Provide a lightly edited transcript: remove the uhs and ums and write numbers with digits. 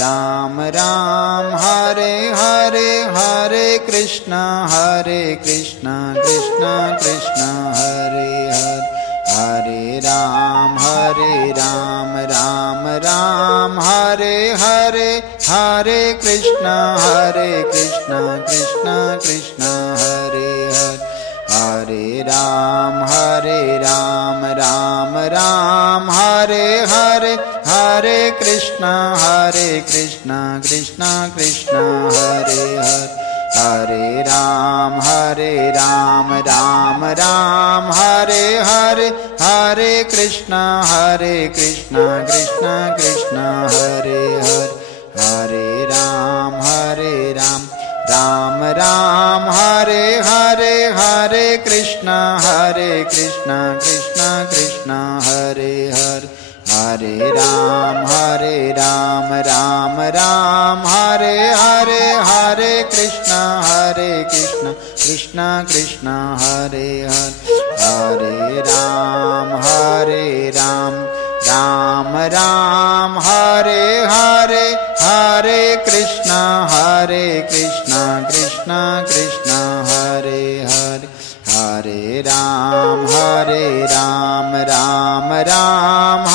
Ram Ram Hare Hare, Hare Krishna Krishna Krishna Hare Hare, Hare Ram Ram Ram Hare Hare, Hare Krishna Krishna Krishna Hare Hare, Hare Ram Ram Ram Hare Hare, Hare Krishna Krishna Krishna Hare Hare, Hare Ram Ram Ram Hare Hare, Hare Krishna Krishna Krishna Hare Hare, Hare Ram Ram Ram Hare Hare, Hare Krishna Krishna Krishna Hare Hare, Hare Ram Ram Ram Hare Hare, Hare Krishna Krishna Krishna Hare Hare, Hare Ram Ram Ram Hare Hare, Hare Krishna Krishna Krishna Hare Hare, Hare Ram Ram Ram